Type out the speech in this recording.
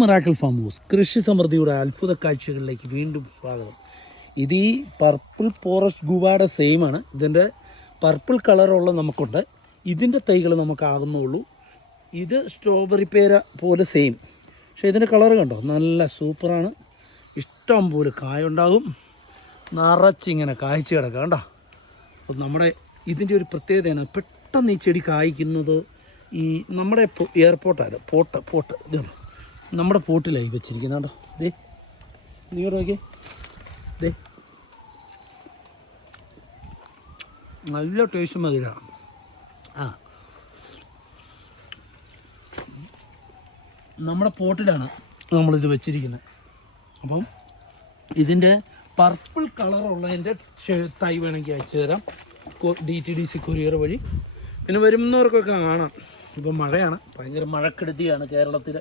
Miracle farm house കൃഷി സമൃദ്ധിയുടെ അത്ഭുത കാഴ്ചകളിലേക്ക് വീണ്ടും സ്വാഗതം. ഇത് ഈ പർപ്പിൾ ഫോറസ്റ്റ് ഗുവായുടെ സെയിം ആണ്. ഇതിൻ്റെ പർപ്പിൾ കളറുള്ള നമുക്കുണ്ട്. ഇതിൻ്റെ തൈകൾ നമുക്കാകുന്നുള്ളൂ. ഇത് സ്ട്രോബെറി പേര പോലെ സെയിം, പക്ഷേ ഇതിൻ്റെ കളർ കണ്ടോ, നല്ല സൂപ്പറാണ്. ഇഷ്ടം പോലെ കായുണ്ടാകും, നിറച്ചിങ്ങനെ കായ്ച്ചു കിടക്കുക കണ്ടോ. അപ്പം നമ്മുടെ ഇതിൻ്റെ ഒരു പ്രത്യേകതയാണ് പെട്ടെന്ന് ഈ ചെടി കായ്ക്കുന്നത്. ഈ നമ്മുടെ എയർപോർട്ടാണ് പോട്ട് ഇതാണ് നമ്മുടെ പോട്ടിലായി വെച്ചിരിക്കുന്നത് കേട്ടോ. ദേ നീ നോക്കിയേ, ദേ നല്ല ടേസ്റ്റ് മതിലാണ്. നമ്മുടെ പോട്ടിലാണ് നമ്മളിത് വെച്ചിരിക്കുന്നത്. അപ്പം ഇതിൻ്റെ പർപ്പിൾ കളറുള്ളതിൻ്റെ തൈ വേണമെങ്കിൽ അയച്ചു തരാം DTDC കൊറിയർ വഴി. പിന്നെ വരുന്നവർക്കൊക്കെ കാണാം. ഇപ്പം മഴയാണ്, ഭയങ്കര മഴക്കെടുതിയാണ് കേരളത്തിൽ.